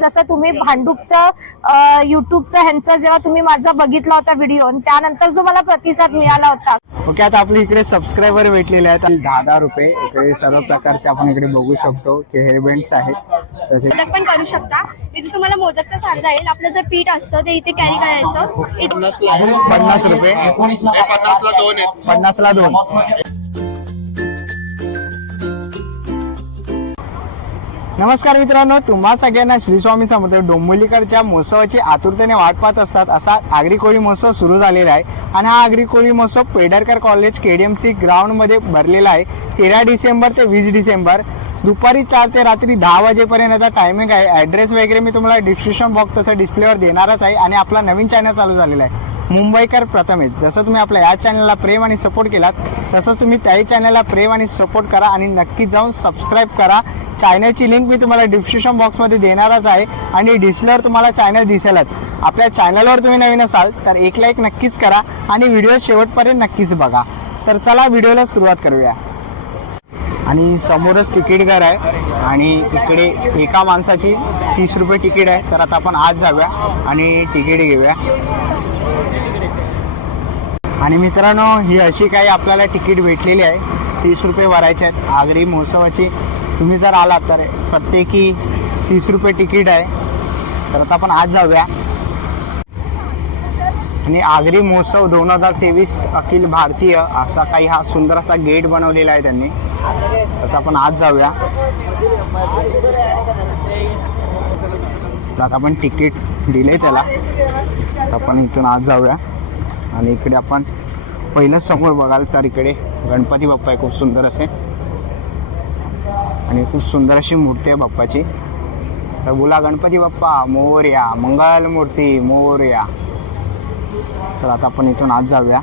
जसं तुम्ही भांडूपचं युट्यूबचं ह्यांचं जेव्हा तुम्ही माझा बघितला होता व्हिडिओ, त्यानंतर जो मला प्रतिसाद मिळाला होता. ओके, आता आपले इकडे सबस्क्रायबर भेटलेले आहेत 10 रुपये. इकडे सर्व प्रकारचे आपण इकडे बघू शकतो की हेअरबँड्स आहेत. तसे मोदक पण करू शकता. इथे तुम्हाला मोदकचा सांजा येईल. आपलं जे पीठ असतं ते इथे कॅरी करायचं. 50 रुपये, 50 ला 2. नमस्कार मित्रांनो, तुम्हा सगळ्यांना श्री स्वामी समर्थ. डोंबिवलीकडच्या महोत्सवाची आतुरतेने वाट पाहत असतात असा आगरी कोळी महोत्सव सुरू झालेला आहे. आणि हा आगरी कोळी महोत्सव पेडरकर कॉलेज KDMC ग्राउंड मध्ये भरलेला आहे. 13 डिसेंबर ते 20 डिसेंबर दुपारी 4 ते रात्री 10 वाजेपर्यंतचा टायमिंग आहे. ऍड्रेस वगैरे मी तुम्हाला डिस्क्रिप्शन बॉक्स तसं डिस्प्लेवर देणारच आहे. आणि आपला नवीन चॅनल चालू झालेला आहे मुंबईकर प्रथमेश. जसं तुम्ही आपल्या या चॅनलला प्रेम आणि सपोर्ट केलात तसंच तुम्ही त्याही चॅनलला प्रेम आणि सपोर्ट करा आणि नक्की जाऊन सबस्क्राईब करा. चॅनलची लिंक मी तुम्हाला डिस्क्रिप्शन बॉक्समध्ये देणारच आहे आणि डिस्प्लेवर तुम्हाला चॅनल दिसेलच. आपल्या चॅनलवर तुम्ही नवीन असाल तर एक लाईक नक्कीच करा आणि व्हिडिओ शेवटपर्यंत नक्कीच बघा. तर चला व्हिडिओला सुरुवात करूया. आणि समोरच तिकीट घर आहे आणि इकडे एका माणसाची 30 रुपये तिकीट आहे. तर आता आपण आज जाऊया आणि तिकीट घेऊया. आणि मित्रांनो, ही अशी काही आपल्याला तिकीट भेटलेली आहे. 30 रुपये भरायचे आहेत आगरी महोत्सवाची. तुम्ही जर आलात तर प्रत्येकी 30 रुपये तिकीट आहे. तर आता आपण आज जाऊया. आणि आगरी महोत्सव 2023 अखिल भारतीय असा काही हा सुंदर असा गेट बनवलेला आहे त्यांनी. तर आपण आज जाऊया. तर आता आपण तिकीट दिले त्याला. तर आपण इथून आज जाऊया. आणि इकडे आपण पहिलं समोर बघाल तर इकडे गणपती बाप्पा आहे खूप सुंदर असे. आणि खूप सुंदर अशी मूर्ती आहे बाप्पाची. तर बोला गणपती बाप्पा मोरया, मंगल मूर्ती मोरया. तर आता आपण इथून आज जाऊया.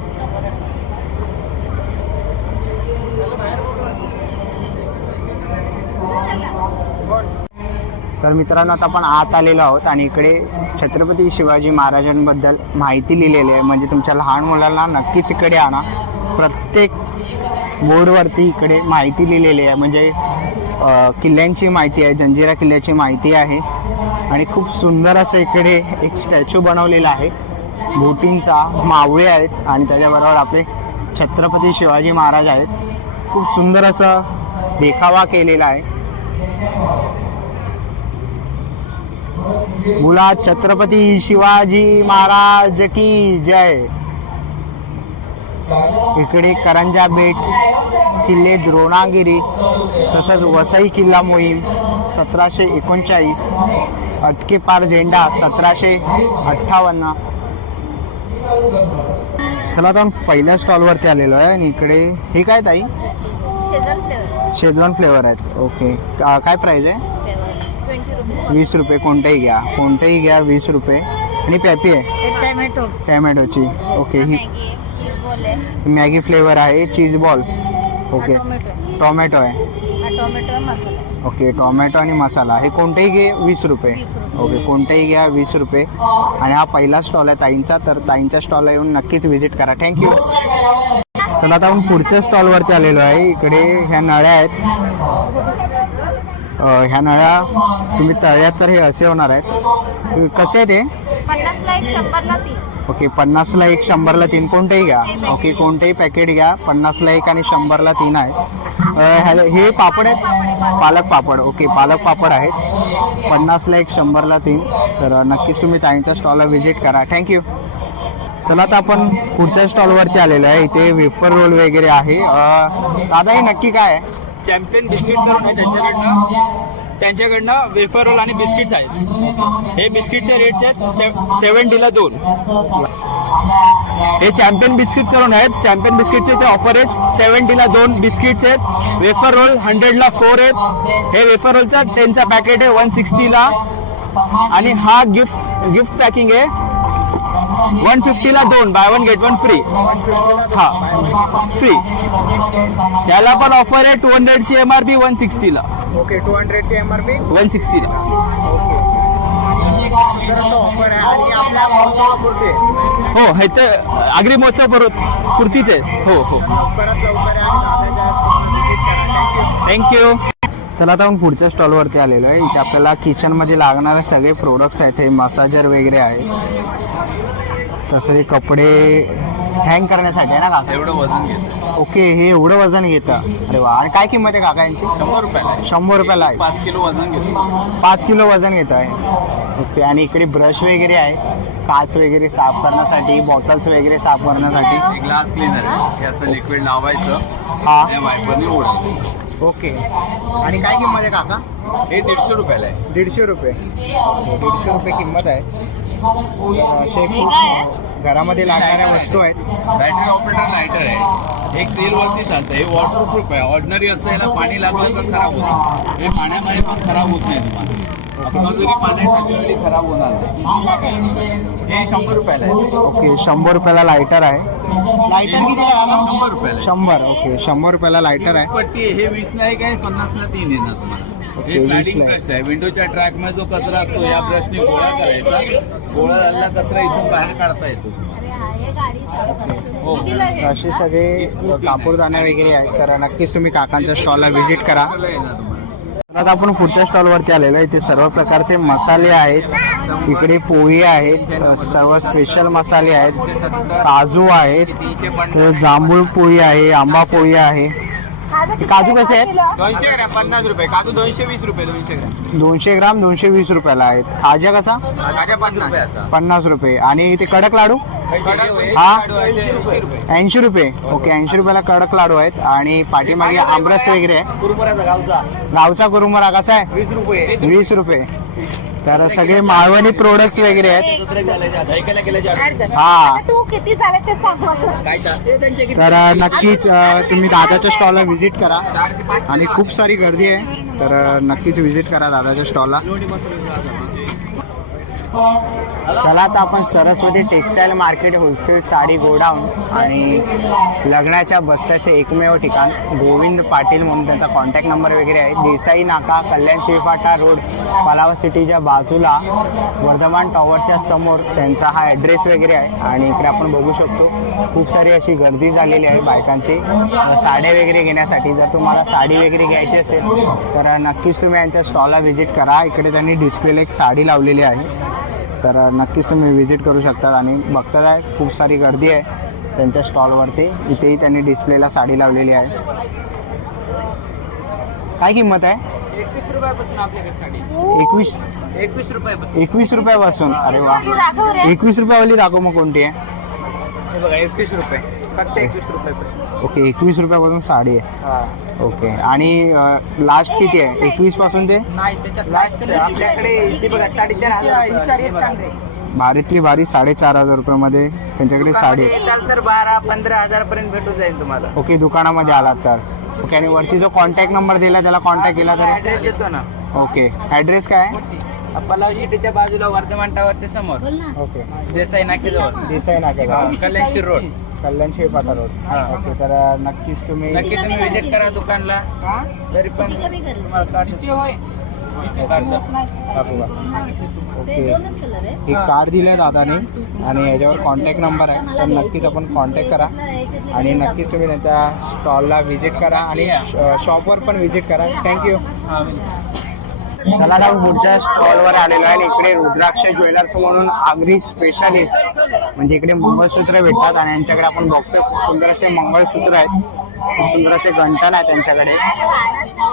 तर मित्रांनो, आता आपण आत आलेलो आहोत आणि इकडे छत्रपती शिवाजी महाराजांबद्दल माहिती लिहिलेली आहे. म्हणजे तुमच्या लहान मुलांना नक्कीच इकडे आणा. प्रत्येक बोर्डवरती इकडे माहिती लिहिलेली आहे. म्हणजे किल्ल्यांची माहिती आहे, जंजिरा किल्ल्याची माहिती आहे. आणि खूप सुंदर असं इकडे एक स्टॅच्यू बनवलेला आहे बोटींचा. मावळे आहेत आणि त्याच्याबरोबर आपले छत्रपती शिवाजी महाराज आहेत. खूप सुंदर असं देखावा केलेला आहे. बोला छत्रपती शिवाजी महाराज की जय. इकडे करंजा बेट, किल्ले द्रोणागिरी, तसंच वसई किल्ला मोहीम 1739, अटकेपार झेंडा 1758. चला आता पहिल्या स्टॉलवरती आलेलो आहे. आणि इकडे हे काय ताई? शेजवान फ्लेवर आहेत. ओके, काय प्राइस आहे? 20 रुपये. कोणतेही घ्या, कोणतेही घ्या 20 रुपये. आणि पॅपी आहे टॅमॅटोची. ओके, ही मॅगी फ्लेवर आहे. Cheese ball. ओके, टोमॅटो आहे. ओके, टोमॅटो आणि मसाला. हे कोणतेही घे 20 रुपये. ओके, कोणतेही घ्या 20 रुपये. आणि हा पहिला स्टॉल आहे ताईंचा. तर ताईंच्या स्टॉलला येऊन नक्कीच व्हिजिट करा. थँक्यू. चला आता आपण पुढच्या स्टॉलवरती आलेलो आहे. इकडे ह्या नळ्या आहेत. ह्या नळ्या तुम्ही तळ्यात तर हे असे होणार आहेत. कसे आहेत हे? 50ला 1 100ला 3. ओके, 50ला 1 100ला 3. कोणतेही घ्या. ओके, कोणतेही पॅकेट घ्या. 50ला 1 आणि 100ला 3 आहे. हे पापड आहेत, पालक पापड. ओके, पालक पापड आहेत. 50ला 1 100ला 3. तर नक्कीच तुम्ही ताईंच्या स्टॉलला व्हिजिट करा. थँक्यू. चला आता आपण पुढच्या स्टॉलवरती आलेलो आहे. इथे वेफर रोल वगैरे आहे. दादा हे नक्की काय आहे? चॅम्पियन बिस्किट करून आहे त्यांच्याकडनं वेफर रोल आणि बिस्किट्स आहेत. हे बिस्किटचे रेट्स आहेत 70ला 2. हे चॅम्पियन बिस्किट करून आहेत. चॅम्पियन बिस्किटचे ते ऑफर आहेत. 70ला 2 बिस्किट्स आहेत. वेफर रोल 100ला 4 आहेत. हे वेफर रोलचा 10चा पॅकेट आहे 160ला. आणि हा गिफ्ट पॅकिंग आहे 150ला 2. Buy 1 get 1 free. हा, फ्री. त्याला पण ऑफर आहे 200ची MRP 160ला. ओके, 200ची MRP 160ला. ऑफर आहे. आणि आपल्या हो, हे तर आगरी महोत्सव पुरतीच आहे. हो हो, लवकरात लवकर. थँक्यू. चला आता आपण पुढच्या स्टॉलवरती आलेलो आहे. इथे आपल्याला किचनमध्ये लागणारे सगळे प्रोडक्ट्स आहेत. हे मसाजर वगैरे आहे, तसं हे कपडे हँग करण्यासाठी आहे ना काका? एवढं वजन घेतं. ओके, हे एवढं वजन घेतं. अरे वा. आणि काय किंमत आहे काका यांची? 100 रुपयाला. 100 रुपयाला आहे. 5 किलो वजन घेतो. 5 किलो वजन घेत आहे. ओके. आणि इकडे ब्रश वगैरे आहे, काच वगैरे साफ करण्यासाठी, बॉटल्स वगैरे साफ करण्यासाठी. एक ग्लास क्लीनर आहे, हे असं लिक्विड लावायचं, हा. या वायपरने ओढायचं. ओके. आणि काय किंमत आहे काका? हे 150 रुपयाला आहे. 150 रुपये. 150 रुपये किंमत आहे. असे खूप घरामध्ये लागणाऱ्या वस्तू आहेत. बॅटरी ऑपरेटर लायटर आहे, एक सेल वरती चालतं. हे वॉटरप्रूफ आहे. ऑर्डिनरी असं याला पाणी लागलं तर खराब होतं. हे पाण्यामध्ये पण खराब होत नाही तुम्हाला. आपण जरी पाण्यात टाकली खराब होणार नाही. हे 100 रुपयाला आहे. ओके. 100 रुपयाला लायटर आहे. लायटर किती आहे? 100 रुपयाला आहे. 100. ओके. 100 रुपयाला लायटर आहे. पट्टी आहे. हे 20 ला एक आहे, 50 ला 3 येणार तुम्हाला. ओके, हे 20 स्लायडिंग ला आहे. ब्रश आहे. विंडोच्या ट्रॅक मध्ये जो कचरा असतो या ब्रशने गोळा करायचा. गोळा झालेला कचरा इथून बाहेर काढता येतो. हो. असे सगळे कापूरदाणे वगैरे आहेत. तर नक्कीच तुम्ही काकांच्या स्टॉलला व्हिजिट करा. येणार तुम्हाला. आता आपण पुढच्या स्टॉलवरती आलेलो आहे. इथे सर्व प्रकारचे मसाले आहेत. इकडे पोळी आहेत, सर्व स्पेशल मसाले आहेत, काजू आहेत, जांभूळ पोळी आहे, आंबा पोळी आहे. काजू कसे आहेत? 200 ग्रॅम 50 रुपये. काजू 220 रुपये. 200 ग्रॅम 200 ग्राम 220 रुपयाला आहेत. खाजा कसा? खाजा 50. 50 रुपये. आणि इथे कडक लाडू हा 80 रुपये. ओके. 80 रुपयाला कडक लाडू आहेत. आणि पाठीमागे आमरस वगैरे आहे. कुरमुऱ्याचा गावचा गावचा कुरुमुरा कसा आहे? 20 रुपये. 20 रुपये. तर सगळे मालवणी प्रोडक्ट्स वगैरे आहेत. हा. तू किती झाले ते सांग मला. तर नक्कीच तुम्ही दादाच्या स्टॉलला व्हिजिट करा. आणि खूप सारी गर्दी आहे, तर नक्कीच व्हिजिट करा दादाच्या स्टॉलला. चला आता आपण Saraswati textile market, wholesale sari godown आणि लग्नाच्या बस्त्याचे एकमेव ठिकाण गोविंद पाटील म्हणून त्यांचा कॉन्टॅक्ट नंबर वगैरे आहे. देसाई नाका, कल्याण शिवफाटा रोड, पलावा सिटीच्या बाजूला, वर्धमान टॉवरच्या समोर त्यांचा हा ॲड्रेस वगैरे आहे. आणि इकडे आपण बघू शकतो खूप सारी अशी गर्दी झालेली आहे बायकांची साड्या वगैरे घेण्यासाठी. जर तुम्हाला साडी वगैरे घ्यायची असेल तर नक्कीच तुम्ही यांच्या स्टॉलला व्हिजिट करा. इकडे त्यांनी डिस्प्लेला एक साडी लावलेली आहे, तर नक्कीच तुम्ही व्हिजिट करू शकता. आणि बघताच आहे खूप सारी गर्दी आहे त्यांच्या स्टॉलवरती. इथेही त्यांनी डिस्प्लेला साडी लावलेली आहे. काय किंमत आहे? 21 रुपयापासून आपल्याकडे साडी. 21 रुपयापासून. 21 रुपयापासून. अरे वा. 21 रुपयावाली दाखव मग कोणती आहे? हे बघा 21 रुपये. फक्त 21 रुपयापासून. ओके. 21 रुपयापासून साडी आहे. ओके. आणि लास्ट किती आहे? 21 पासून ते नाही, त्याच्यात लास्ट आपल्याकडे बघा 4,500. भारीतली भारी 4,500 रुपयामध्ये त्यांच्याकडे साडी आहे. तर 12-15 पर्यंत भेटून जाईल तुम्हाला. ओके. दुकानामध्ये आलात तर. ओके. आणि वरती जो कॉन्टॅक्ट नंबर दिला त्याला कॉन्टॅक्ट केला तरी? ऍड्रेस देतो ना. ओके. ॲड्रेस काय आहे? पलाव सिटीच्या बाजूला, वर्धमान टावरच्या समोर, ओके. देसाई नाकेजवळ, देसाई नाका, कल्याणशी रोड, कल्याण शिवपाटा रोड. ओके. तर नक्कीच तुम्ही नक्की तुम्ही व्हिजिट करा दुकानला. तरी पण ओके. हे कार्ड दिलं दादाने आणि याच्यावर कॉन्टॅक्ट नंबर आहे, तर नक्कीच आपण कॉन्टॅक्ट करा. आणि नक्कीच तुम्ही त्यांच्या स्टॉलला व्हिजिट करा आणि शॉपवर पण व्हिजिट करा. थँक्यू. चला आता पुढच्या स्टॉलवर आलेलो आहे. आणि इकडे रुद्राक्ष ज्वेलर्स म्हणून आगरी स्पेशालिस्ट, म्हणजे इकडे मंगळसूत्र भेटतात. आणि यांच्याकडे आपण बघतोय खूप सुंदर असे मंगळसूत्र आहेत, खूप सुंदर असे गंठण आहे त्यांच्याकडे.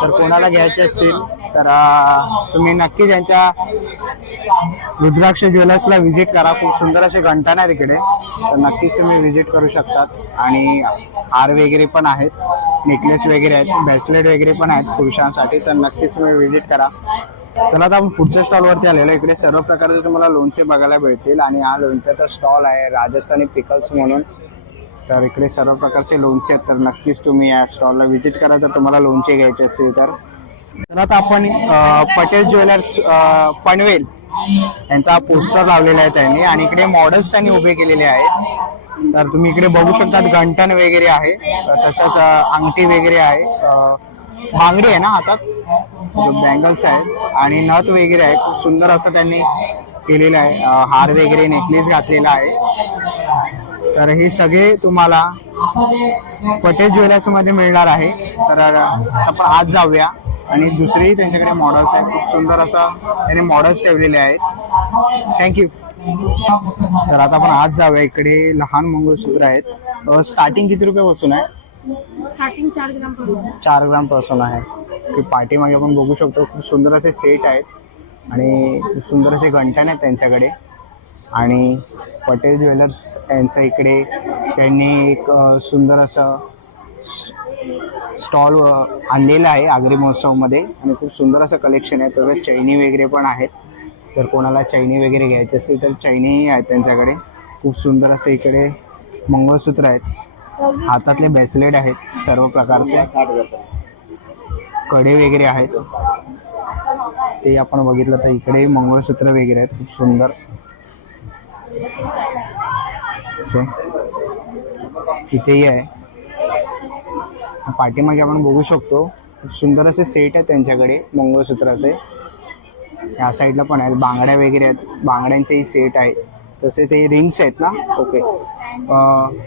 तर कोणाला घ्यायचे असतील तर तुम्ही नक्कीच यांच्या रुद्राक्ष ज्वेलर्सला व्हिजिट करा. खूप सुंदर असे गंठण आहेत इकडे, तर नक्कीच तुम्ही व्हिजिट करू शकतात. आणि हार वगैरे पण आहेत, नेकलेस वगैरे आहेत, ब्रेसलेट वगैरे पण आहेत पुरुषांसाठी, तर नक्कीच तुम्ही व्हिजिट करा. चला आता आपण पुढच्या स्टॉलवरती आलेलो. इकडे सर्व प्रकारचे तुम्हाला लोणचे बघायला भेटतील. आणि हा लोणच्याचा स्टॉल आहे राजस्थानी पिकल्स म्हणून. तर इकडे सर्व प्रकारचे लोणचे आहेत, तर नक्कीच तुम्ही या स्टॉलला व्हिजिट करा जर तुम्हाला लोणचे घ्यायचे असतील तर. आता आपण पटेल ज्वेलर्स पनवेल यांचा पोस्टर लावलेला आहे त्यांनी. आणि इकडे मॉडेल्स त्यांनी उभे केलेले आहेत, तर तुम्ही इकडे बघू शकता गंठण वगैरे आहे, तसंच अंगठी वगैरे आहे, बांगडी आहे ना हातात, बँगल्स आहेत आणि नथ वगैरे आहे. खूप सुंदर असं त्यांनी केलेलं आहे. हार वगैरे, नेकलेस घातलेला आहे. तर हे सगळे तुम्हाला पटेल ज्वेलर्स मध्ये मिळणार आहे. तर आपण आज जाऊया आणि दुसरेही त्यांच्याकडे मॉडेल्स आहेत. खूप सुंदर असं त्यांनी मॉडेल्स ठेवलेले आहेत. थँक्यू. तर आता आपण आज जाऊया, इकडे लहान मंगळसूत्र आहेत. स्टार्टिंग किती रुपयापासून आहे? स्टार्टिंग 4 ग्राम पासून. 4 ग्राम पासून आहे. की पाठीमागे आपण बघू शकतो खूप सुंदर असे सेट आहेत आणि खूप सुंदर असे घंटण आहेत त्यांच्याकडे. आणि पटेल ज्वेलर्स यांचं इकडे त्यांनी एक सुंदर असं स्टॉल आणलेला आहे आगरी महोत्सवमध्ये आणि खूप सुंदर असं कलेक्शन आहे. तसं चैनी वगैरे पण आहेत. जर कोणाला चैनी वगैरे घ्यायची असेल तर चैनीही आहेत त्यांच्याकडे. खूप सुंदर असे इकडे मंगळसूत्र आहेत. हातातले ब्रेसलेट आहेत सर्व प्रकारचे. कडे वगैरे आहेत ते आपण बघितलं तर इकडे मंगळसूत्र वगैरे आहेत खूप सुंदर. इथेही आहे. पाठीमागे आपण बघू शकतो खूप सुंदर असे सेट आहेत त्यांच्याकडे मंगळसूत्राचे. या साईडला पण आहेत. बांगड्या वगैरे आहेत. बांगड्यांचेही सेट आहेत. तसेच हे रिंग्स आहेत ना. ओके.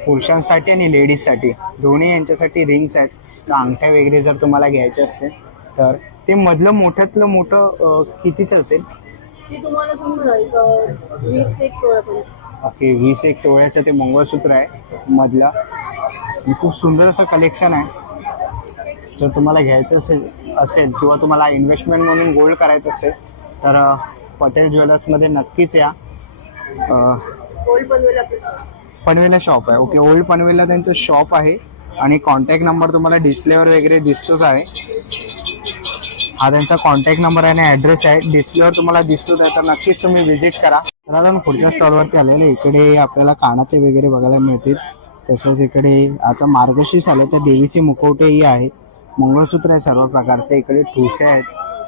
पुरुषांसाठी आणि लेडीजसाठी दोन्ही यांच्यासाठी रिंग्स आहेत. तर अंगठ्या वगैरे जर तुम्हाला घ्यायचे असेल तर ते मधलं मोठ्यातलं मोठं कितीचं असेल? ती तुम्हाला 20-1 तोळ्यापर्यंत. ओके. 20-1 तोळ्याचं ते मंगळसूत्र आहे मधलं. खूप सुंदर असं कलेक्शन आहे. जर तुम्हाला घ्यायचं असेल किंवा तुम्हाला इन्व्हेस्टमेंट म्हणून गोल्ड करायचं असेल तर पटेल ज्वेलर्समध्ये नक्कीच या. ओल्ड पनवेल पनवेलला शॉप आहे. ओके. ओल्ड पनवेलला त्यांचं शॉप आहे आणि कॉन्टॅक्ट नंबर तुम्हाला डिस्प्लेवर वगैरे दिसतोच आहे. हा त्यांचा कॉन्टॅक्ट नंबर आणि ॲड्रेस आहे डिस्प्लेवर तुम्हाला दिसतोच आहे. तर नक्कीच तुम्ही व्हिजिट करा. तर आता पुढच्या स्टॉलवरती आलेले इकडे आपल्याला कानातले वगैरे बघायला मिळतील. तसंच इकडे आता मार्गशीर्ष आले तर देवीचे मुखवटेही आहेत. मंगळसूत्र आहे सर्व प्रकारचे. इकडे ठुसे आहेत.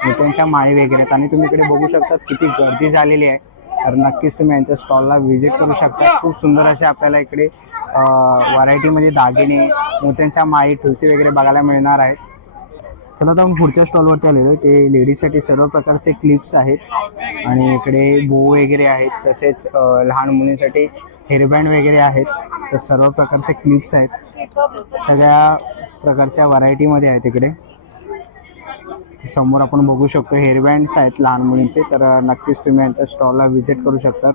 मोत्यांच्या माळी वगैरे आहेत. आणि तुम्ही इकडे बघू शकता किती गर्दी झालेली आहे. तर नक्कीच तुम्ही यांच्या स्टॉलला व्हिजिट करू शकता. खूप सुंदर असे आपल्याला इकडे व्हरायटीमध्ये दागिने, मोत्यांच्या माळी, ठुसे वगैरे बघायला मिळणार आहेत. चला आता आपण पुढच्या स्टॉलवरती आलेलो आहे. ते लेडीजसाठी सर्व प्रकारचे क्लिप्स आहेत आणि इकडे बो वगैरे आहेत. तसेच लहान मुलींसाठी हेअरबँड वगैरे आहेत. तर सर्व प्रकारचे क्लिप्स आहेत. सगळ्या प्रकारच्या व्हरायटीमध्ये आहेत इकडे. समोर आपण बघू शकतो हेअरबँड्स आहेत लहान मुलींचे. तर नक्कीच तुम्ही यांच्या स्टॉलला व्हिजिट करू शकतात.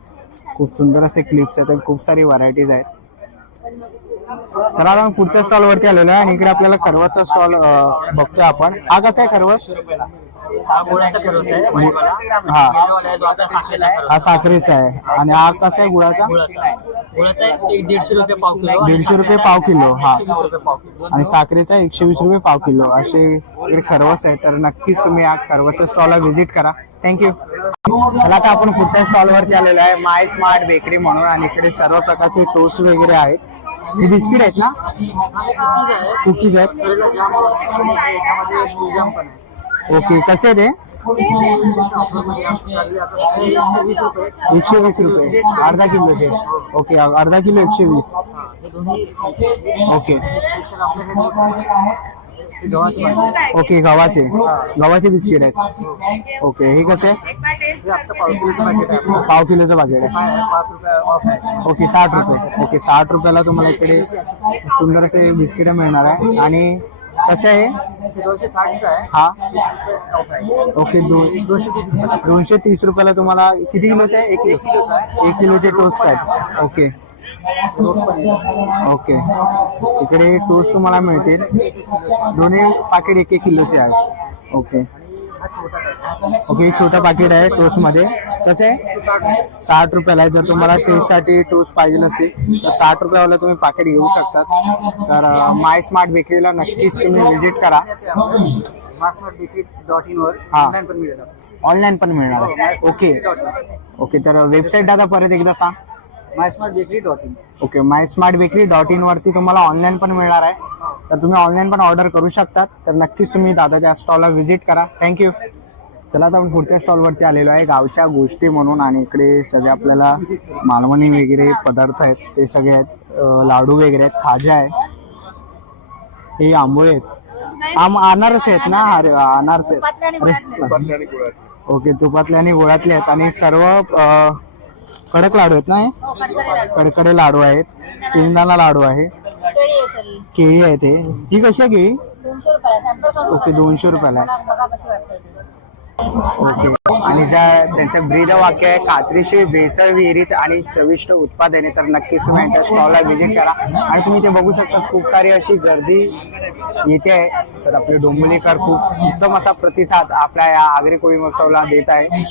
खूप सुंदर असे क्लिप्स आहेत. खूप सारी व्हरायटीज आहेत. चला आता पुढच्या स्टॉलवरती आलेलो आहे आणि इकडे आपल्याला खरवसचा स्टॉल बघतोय आपण. हा कसा आहे खरवस? हा हा साखरेचा आहे. आणि हा कसा आहे गुळाचा? 150 रुपये पाव किलो. 150 रुपये पाव किलो. हा. आणि साखरेचा 120 रुपये पाव किलो असे इकडे खरवस आहे. तर नक्कीच तुम्ही या खरवसच्या स्टॉलला व्हिजिट करा. थँक्यू. चला आता आपण पुढच्या स्टॉलवरती आलेलो आहे माय स्मार्ट बेकरी म्हणून. आणि इकडे सर्व प्रकारचे टोस्ट वगैरे आहेत. हे बिस्किट आहेत ना? कुकीज आहेत. ओके. कसे आहे ते? 120 रुपये अर्धा किलोचे. ओके. अर्धा किलो 120. ओके. ओके. गव्हाचे बिस्किट आहेत. ओके. हे कसे आहे? पाव किलोचं पाकिट आहे. ओके. 60 रुपये. ओके. 60 रुपयाला तुम्हाला इकडे सुंदर असे बिस्किट मिळणार आहे. आणि कसं आहे? 260 आहे. हा. ओके. 230 रुपयाला तुम्हाला किती किलोचे आहे? 1 किलोचे टोस्ट आहेत. ओके. ओके. इकडे टोस्ट तुम्हाला मिळतील. दोन्ही पाकिट 1 किलोचे आहेत. ओके. ओके. एक छोटा पाकिट आहे टोस्ट मध्ये. कसं आहे? 60 रुपयाला आहे. जर तुम्हाला टेस्टसाठी टोस्ट पाहिजे असेल तर 60 रुपयावाला तुम्ही पाकिट घेऊ शकतात. तर माय स्मार्ट बेकरीला नक्कीच तुम्ही व्हिजिट करा. मायस्मार्टबेकरी.in वर हा. ऑनलाईन पण मिळेल. ऑनलाईन पण मिळणार आहे. ओके. ओके. तर वेबसाईट आता परत एकदा सांग. मायस्मार्टबेकरी.in. ओके. मायस्मार्टबेकरी.in वरती तुम्हाला ऑनलाईन पण मिळणार आहे. तर तुम्ही ऑनलाईन पण ऑर्डर करू शकतात. तर नक्कीच तुम्ही दादाच्या स्टॉलला व्हिजिट करा. थँक्यू. चला आता आपण पुढच्या स्टॉलवरती आलेलो आहे गावच्या गोष्टी म्हणून. आणि इकडे सगळे आपल्याला मालवणी वगैरे पदार्थ आहेत ते सगळे आहेत. लाडू वगैरे आहेत. खाजा आहे. हे आंबोळे आहेत. अनारस आहेत ना? अरे अनारस आहेत. ओके. तुपातले आणि गुळातले आहेत. आणि सर्व कडक लाडू आहेत ना? हे कडकडे लाडू आहेत. शेंगदाणा लाडू आहे. केळी आहे. ते ही कशी आहे केळी? 200 रुपये सॅम्पल करून ओके, 200 रुपयाला आहे. बघा कशी वाटते. ओके. आणि त्यांचं ब्रीद वाक्य आहे, खात्रीशीर भेसळ विहिरीत आणि चविष्ट उत्पादने. तर नक्कीच तुम्ही यांच्या स्टॉलला व्हिजिट करा. आणि तुम्ही ते बघू शकता खूप सारी अशी गर्दी येते आहे. तर आपले डोंबिवलीकर खूप उत्तम असा प्रतिसाद आपल्या या आगरी कोळी महोत्सवाला देत आहे.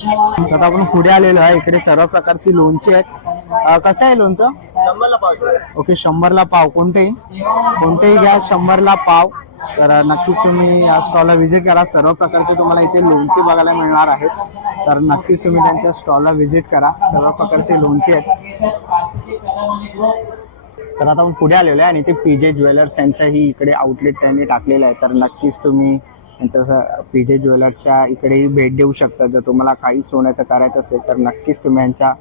तर आपण पुढे आलेलो आहे. इकडे सर्व प्रकारची लोणची आहेत. कसं आहे लोणचं? 100ला पाव. ओके, 100ला पाव. कोणतेही घ्या, 100ला पाव. तर नक्कीच तुम्ही या स्टॉलला व्हिजिट करा. सर्व प्रकारचे तुम्हाला इथे लोणची बघायला मिळणार आहेत. तर नक्कीच तुम्ही त्यांच्या स्टॉलला व्हिजिट करा. सर्व प्रकारचे लोणची आहेत. तर आता आपण पुढे आलेलो आहे आणि ते पीजे ज्वेलर्स यांचाही इकडे आउटलेट त्यांनी टाकलेलं आहे. तर नक्कीच तुम्ही यांच्या पीजे ज्वेलर्सच्या इकडेही भेट देऊ शकता. जर तुम्हाला काही सोन्याचं करायचं असेल तर नक्कीच तुम्ही यांच्या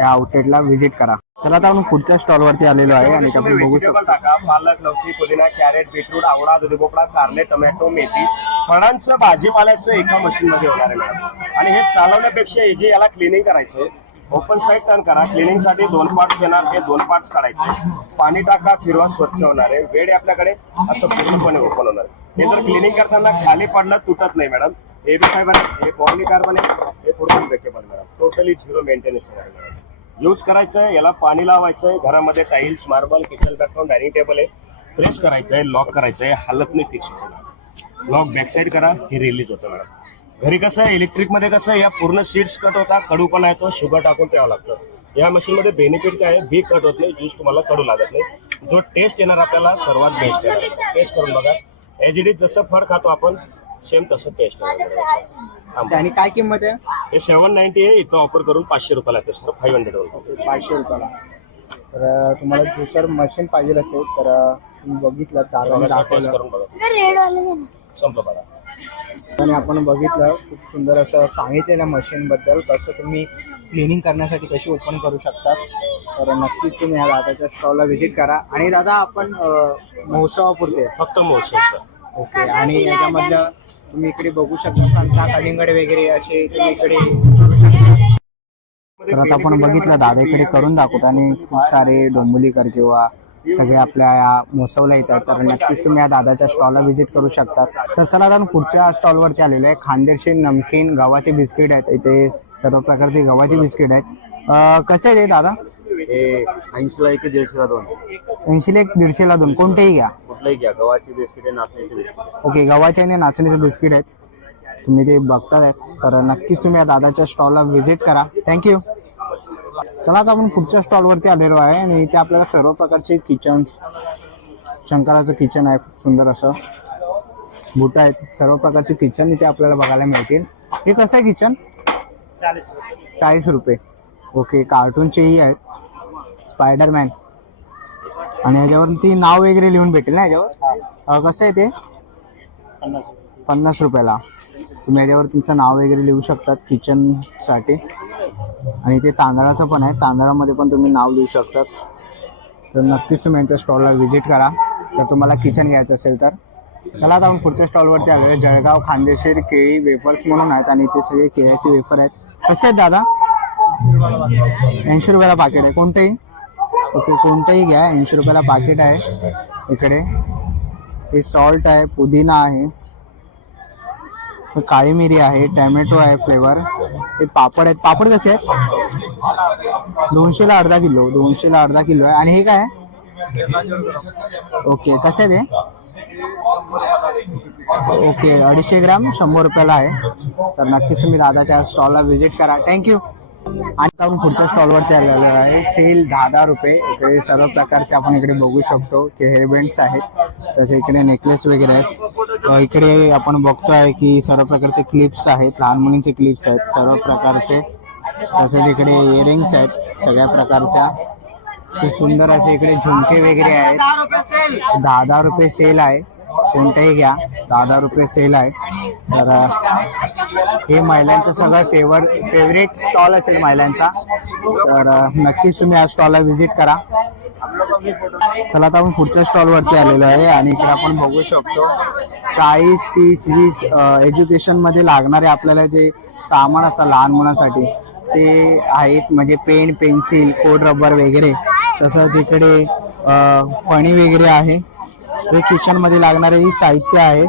या आउटलेटला व्हिजिट करा. चला आता आपण पुढच्या स्टॉलवरती आलेलो आहे आणि आपण बघू शकतो पालक, लौकी, पुदिना, कॅरेट, बीटरूट, आवळा, दुधी भोपळा, कारले, टोमॅटो, मेथी, फळांचं भाजीपाल्याचं एका मशीन मध्ये होणार आहे मॅडम. आणि हे चालवण्यापेक्षा हे जे याला क्लिनिंग करायचंय, ओपन साईड टर्न करा. क्लिनिंग साठी 2 पार्ट्स येणार, हे 2 पार्ट्स काढायचे. पाणी टाका, फिरवा, स्वच्छ होणार आहे. वेळ आपल्याकडे असं पूर्णपणे ओपन होणार आहे. हे जर क्लिनिंग करताना खाली पडलं तुटत नाही मॅडम. हे बी फायबर आहे, हे पॉलिकार्बन आहे, हे पूर्ण ब्रेकेबल मॅडम. टोटली 0 मेंटेनन्स आहे मॅडम. यूज करायचंय, याला पाणी लावायचंय. घरामध्ये tiles, marble, kitchen platform, dining table आहे. प्रेस करायचंय, लॉक करायचंय, हालत नाही, फिक्स होतं. लॉक बॅक साईड करा, हे रिलीज होतं मॅडम. घरी कसं आहे, इलेक्ट्रिक मध्ये कसं या पूर्ण सीट्स कट होता, कडूपणा येतो, शुगर टाकून ठेवावं लागतं. या मशीनमध्ये बेनिफिट काय आहे, बी कट होत नाही, ज्यूस तुम्हाला कडू लागत नाही. जो टेस्ट येणार आपल्याला सर्वात बेस्ट आहे. टेस्ट करून बघा. एज इट इज जसं फळ खातो आपण सेम तसं टेस्ट येणार. आणि काय किंमत आहे? हे 790 आहे. इथं ऑफर करून 500 रुपयाला येतो सर. 500 500 रुपयाला. तर तुम्हाला ज्युसर मशीन पाहिजे असेल तर तुम्ही बघितलं दादाने टेस्ट दाखवलं करून बघा. संपलं बघा. आणि आपण बघितलं खूप सुंदर असं सांगितलेलं मशीन बद्दल, कसं तुम्ही क्लिनिंग करण्यासाठी कशी ओपन करू शकतात. तर नक्कीच तुम्ही या दादाच्या स्टॉलला व्हिजिट करा. आणि दादा आपण महोत्सवापुरते फक्त महोत्सव सर. ओके. आणि याच्यामधलं तुम्ही इकडे बघू शकता संत्रा, कलिंगड वगैरे असे तुम्ही इकडे. तर आता आपण बघितलं दादा इकडे करून दाखवत आणि खूप सारे डोंबिवलीकर किंवा सगळे आपल्या या महोत्सवला येतात. तर नक्कीच तुम्ही या दादाच्या स्टॉलला व्हिजिट करू शकता. तर चला आता पुढच्या स्टॉलवरती आलेलो आहे. खानदेशी नमकीन गव्हाचे बिस्किट आहेत. इथे सर्व प्रकारचे गव्हाचे बिस्किट आहेत. कसे आहे दादा? 80ला 1, 150ला 2. 80ला 1, 150ला 2. कोणतेही घ्या, कुठलंही घ्या. गव्हाची बिस्किट आहे, नाचणीची बिस्किट. ओके. गव्हाचे आणि नाचणीचे बिस्किट आहेत. तुम्ही ते बघतात. तर नक्कीच तुम्ही या दादाच्या स्टॉलला व्हिजिट करा. थँक्यू. चला आता आपण पुढच्या स्टॉलवरती आलेलो आहे आणि इथे आपल्याला सर्व प्रकारचे किचन्स, शंकराचं किचन आहे, खूप सुंदर असं बुट आहेत. सर्व प्रकारचे किचन इथे आपल्याला बघायला मिळतील. हे कसं आहे किचन? 40 रुपये. ओके. कार्टूनचेही आहेत, स्पायडरमॅन. आणि याच्यावरती नाव वगैरे लिहून भेटेल ना याच्यावर? कसं आहे ते? 50 रुपयाला. तुम्ही याच्यावर तुमचं नाव वगैरे लिहू शकतात किचनसाठी. आणि ते तांदळाचं पण आहे, तांदळामध्ये पण तुम्ही नाव लिहू शकतात. तर नक्कीच तुम्ही यांच्या स्टॉलला व्हिजिट करा जर तुम्हाला किचन घ्यायचं असेल तर. चला आता आपण पुढच्या स्टॉलवरती आलो आहे. जळगाव खानदेशीर केळी वेफर्स म्हणून आहेत आणि ते सगळे केळ्याचे वेफर आहेत. कसे आहेत दादा? 80 रुपयाला पाकिट आहे. कोणतेही? ओके. कोणतंही घ्या, 80 रुपयाला पाकिट आहे. इकडे हे सॉल्ट आहे, पुदिना आहे, काळी मिरी आहे, टॅमॅटो आहे फ्लेवर. हे पापड आहेत. पापड कसे आहेत? 200ला अर्धा किलो. 200ला अर्धा किलो आहे. आणि हे काय आहे? ओके. कसे आहे ते? ओके. 250 ग्राम 100 रुपयाला आहे. तर नक्कीच तुम्ही दादाच्या स्टॉलला व्हिजिट करा. थँक्यू. आणि आपण पुढच्या स्टॉलवरती आलेलो आहे. सेल 10 रुपये. इकडे सर्व प्रकारचे आपण इकडे बघू शकतो की हेअरबँड्स आहेत, तसे इकडे नेकलेस वगैरे आहेत. इकडे आपण बघतोय की सर्व प्रकारचे क्लिप्स आहेत, लहान मुलींचे क्लिप्स आहेत सर्व प्रकारचे. तसेच इकडे इयरिंग्स आहेत सगळ्या प्रकारच्या. खूप सुंदर असे इकडे झुमके वगैरे आहेत. 10 रुपये सेल आहे. कोणताही घ्या, 10 रुपये सेल आहे. तर हे महिलांचं सगळं फेवरेट स्टॉल असेल महिलांचा. तर नक्कीच तुम्ही या स्टॉलला व्हिजिट करा. चला आता आपण पुढच्या स्टॉलवरती आलेलो आहे आणि इकडे आपण बघू शकतो 40, 30, 20 एज्युकेशन मध्ये लागणारे आपल्याला जे सामान असतं लहान मुलांसाठी ते आहेत. म्हणजे पेन, पेन्सिल, कोड रबर वगैरे. तसंच इकडे फणी वगैरे आहे. हे किचन मध्ये लागणारे ही साहित्य आहे,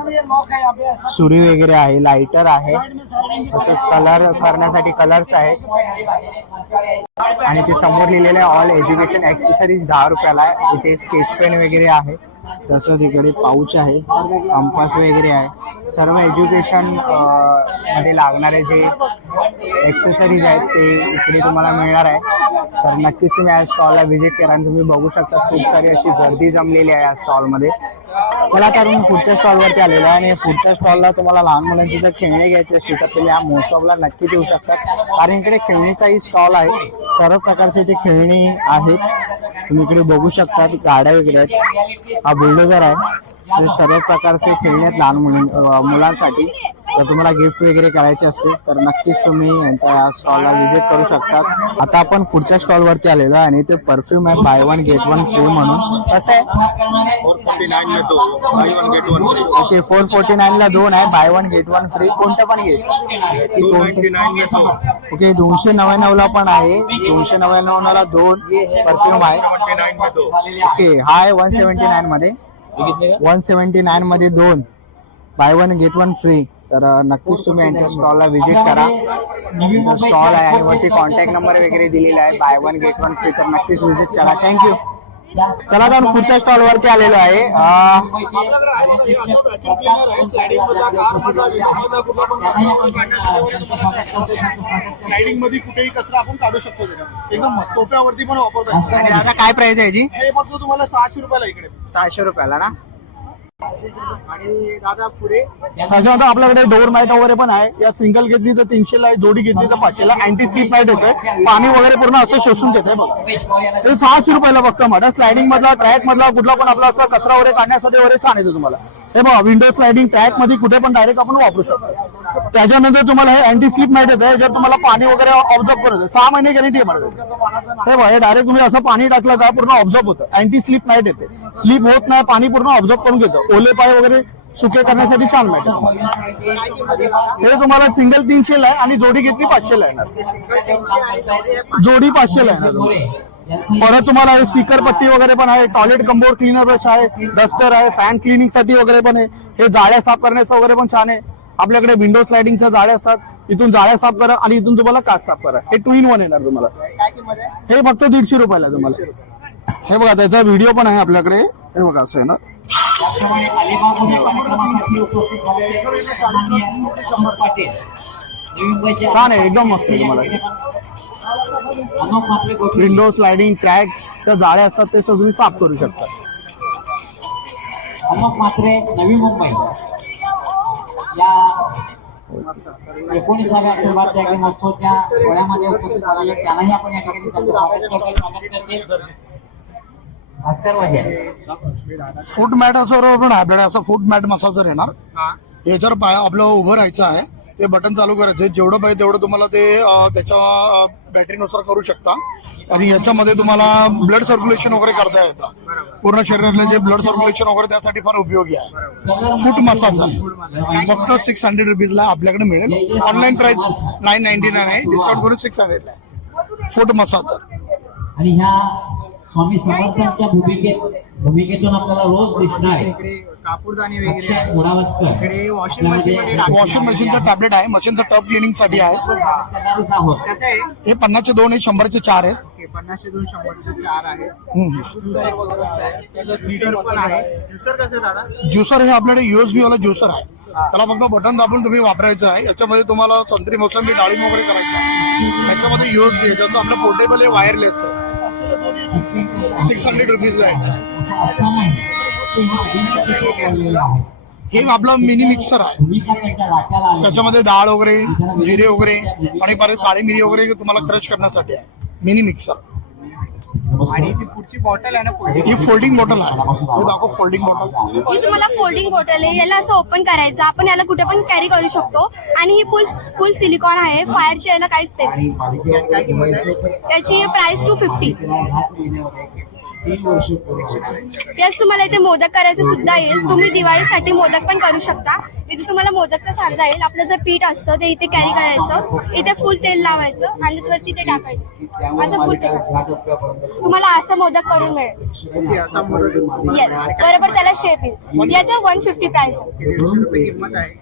सुरी वगैरे आहे, लाइटर आहे, तसंच कलर करण्यासाठी कलर्स आहेत. आणि ते समोर लिहिलेलं आहे ऑल एज्युकेशन ॲक्सेसरीज 10 रुपयाला आहे. इथे स्केच पेन वगैरे आहे, तसंच इकडे पाऊच आहे, कंपास वगैरे आहे. सर्व एज्युकेशन मध्ये लागणारे जे ॲक्सेसरीज आहेत ते इकडे तुम्हाला मिळणार आहे. तर नक्कीच तुम्ही या स्टॉलला व्हिजिट करा. आणि तुम्ही बघू शकता खूप सारी अशी गर्दी जमलेली आहे या स्टॉलमध्ये. मला तर मी पुढच्या स्टॉलवरती आलेलो आहे आणि पुढच्या स्टॉलला तुम्हाला लहान मुलांची जर खेळणे घ्यायचे असतील तर तुम्ही या महोत्सवला नक्की येऊ शकतात. कारण इकडे खेळणीचाही स्टॉल आहे, सर्व प्रकारचे इथे खेळणी आहेत. तुम्ही इकडे बघू शकता गाड्या वगैरे आहेत. हा बुलडोझर आहे, हे सर्व प्रकारचे खेळणे आहेत लहान मुलांसाठी. जर तुम्हाला गिफ्ट वगैरे करायचे असतील तर नक्कीच तुम्ही यांच्या स्टॉलला व्हिजिट करू शकता. आता आपण पुढच्या स्टॉलवरती आलेलो आहे आणि ते परफ्यूम आहे by one get one free म्हणून. कसं आहे? 449 ला 2 आहे, by one get one free. कोणतं पण घे. ओके, 299 ला पण आहे, 299 ला 2 परफ्यूम आहे. ओके, हा आहे 179 मध्ये, 179 मध्ये 2 by one get one free. तर नक्कीच तुम्ही यांच्या स्टॉलला व्हिजिट करा. स्टॉल आहे आणि वरती कॉन्टॅक्ट नंबर वगैरे दिलेला आहे, by one get one free. तर नक्कीच व्हिजिट करा. थँक्यू. चला तर पुढच्या स्टॉल वरती आलेलो आहे. स्लायडिंग मध्ये कुठेही कचरा आपण काढू शकतो, एकदम सोप्यावरती पण वापरतात. आणि आता काय प्राइस आहे याची? हे फक्त तुम्हाला 600 रुपयाला इकडे. 600 रुपयाला ना. आणि दादा पुढे त्याच्यानंतर आपल्याकडे डोर मॅट वगैरे पण आहे. या सिंगल घेतली तर 300 ला, जोडी घेतली तर 500 ला. अँटी स्लिप मॅट येते, पाणी वगैरे पूर्ण असं शोषून घेते बघ. हे 600 रुपयाला फक्त मॅट. स्लायडिंग मधला, ट्रॅक मधला कुठला पण आपला असं कचरा वगैरे काढण्यासाठी वगैरे छान येते तुम्हाला. हे बघा, विंडो स्लायडिंग ट्रॅक मध्ये कुठे पण डायरेक्ट आपण वापरू शकतो. त्याच्यानंतर तुम्हाला हे अँटी स्लिप मॅट येते, जर तुम्हाला पाणी वगैरे ऑब्झर्व करत 6 महिने गॅरंटी आहे मला. हे बघा, हे डायरेक्ट तुम्ही असं पाणी टाकलं का पूर्ण ऑब्झर्व होतं. अँटी स्लिप मॅट येते, स्लिप होत नाही, पाणी पूर्ण ऑब्झर्व करून घेतं. ओले पाय वगैरे सुके करण्यासाठी छान मॅट आहे. हे तुम्हाला सिंगल 300 ला आहे आणि जोडी घेतली 500 ला येणार. जोडी 500 ला येणार. परत तुम्हाला हे स्टिकर पट्टी वगैरे पण आहे, टॉयलेट कंबोर्ड क्लीनर ब्रश आहे, डस्टर आहे, फॅन क्लिनिंग साठी वगैरे पण आहे. हे जाळ्या साफ करण्याचं वगैरे पण छान आहे. आपल्याकडे विंडो स्लायडिंगच्या जाळ्या असतात, इथून जाळ्या साफ करा आणि इथून तुम्हाला काच साफ करा. हे 2 in 1 येणार तुम्हाला. हे फक्त 150 रुपयाला तुम्हाला. हे बघा, त्याचा व्हिडिओ पण आहे आपल्याकडे. हे बघा, असं आहे ना. छान आहे, एकदम मस्त आहे. तुम्हाला विंडो स्लायडिंग ट्रॅक त्या जाळ्या असतात ते सगळी साफ करू शकता. नवी मुंबई या 19व्या अखिल भारतीय अग्नी महोत्सवच्या सोहळ्यामध्ये उपस्थित झालेले त्यांनाही आपण या ठिकाणी त्यांचं स्वागत करतो. फूट मॅट असं पण आपल्याकडे असं फूट मॅट मसाजर येणार. याच्यावर पाय आपलं उभं राहायचं आहे, ते बटन चालू करायचं. जेवढं पाहिजे तेवढं तुम्हाला ते त्याच्या बॅटरीनुसार करू शकता. आणि याच्यामध्ये तुम्हाला ब्लड सर्क्युलेशन वगैरे करता येतं. पूर्ण शरीरातले जे ब्लड सर्क्युलेशन वगैरे त्यासाठी फार उपयोगी आहे. फूट मसाजर फक्त 600 रुपीजला आपल्याकडे मिळेल. ऑनलाईन प्राइस 999 आहे, डिस्काउंट करून 600 ला आहे. फूट मसाजर. आणि ह्या स्वामी समर्थांच्या भूमिकेतून आपल्याला रोज दिसणार कापूरदानी वगैरे, मुळावत इकडे वॉशिंग मशीनचं टॅबलेट आहे, मशीनचं टब क्लिनिंग साठी आहे. कसं आहे? हे 50 चे 2 आहे, 100 चे 4 आहेत. 50 चे 2, 100 चे 4 आहेत. ज्युसर पण आहे. ज्युसर कसं दादा? ज्युसर हे आपल्याकडे USB वाला ज्युसर आहे. त्याला फक्त बटन दाबून तुम्ही वापरायचं आहे. याच्यामध्ये तुम्हाला संत्री, मोसंबी, डाळिंब वगैरे करायचं आहे. याच्यामध्ये USB आहे, जसं आपलं पोर्टेबल आहे, वायरलेस आहे. 600 रुपीज आहे. हे आपलं मिनी मिक्सर आहे. त्याच्यामध्ये डाळ वगैरे, जिरे वगैरे आणि परत काळी मिरी वगैरे तुम्हाला क्रश करण्यासाठी आहे. Mini mixer. आणि ती पुढची बॉटल आहे ना, ही फोल्डिंग बॉटल आहे. हे दाखव, फोल्डिंग बॉटल. ही तुम्हाला फोल्डिंग बॉटल आहे. याला असं ओपन करायचं, आपण याला कुठे पण कॅरी करू शकतो. आणि ही फुल सिलिकॉन आहे, फायरची याला काहीच नाही. त्याची प्राइस 250. 3 वर्ष पूर्ण होत आहे. यस, तुम्हाला इथे मोदक करायचं सुद्धा येईल. तुम्ही दिवाळीसाठी मोदक पण करू शकता. इथे तुम्हाला मोदकचा सांजा येईल. आपलं जे पीठ असतं ते इथे कॅरी करायचं, इथे फुल तेल लावायचं आणि वरती ते टाकायचं. असं फुल तेल तुम्हाला असं मोदक करून मिळेल. येस, बरोबर त्याला शेप येईल. याचं 150 प्राइस आहे.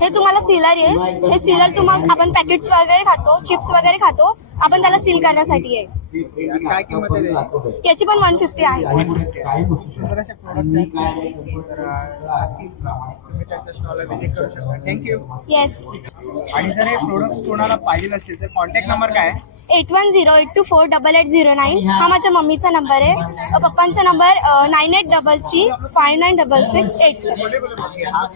हे तुम्हाला सीलर येईल. हे सीलर तुम्हाला आपण पॅकेट्स वगैरे खातो, चिप्स वगैरे खातो, आपण त्याला सील करण्यासाठी आहे. काय किंमत आहे? याची पण 150 आहे. थँक्यू. येस, आणि जर हे प्रोडक्ट कोणाला पाहिजे असेल तर कॉन्टॅक्ट नंबर काय आहे? 8108248809. हा माझ्या मम्मीचा नंबर आहे. पप्पांचा नंबर 9833596687.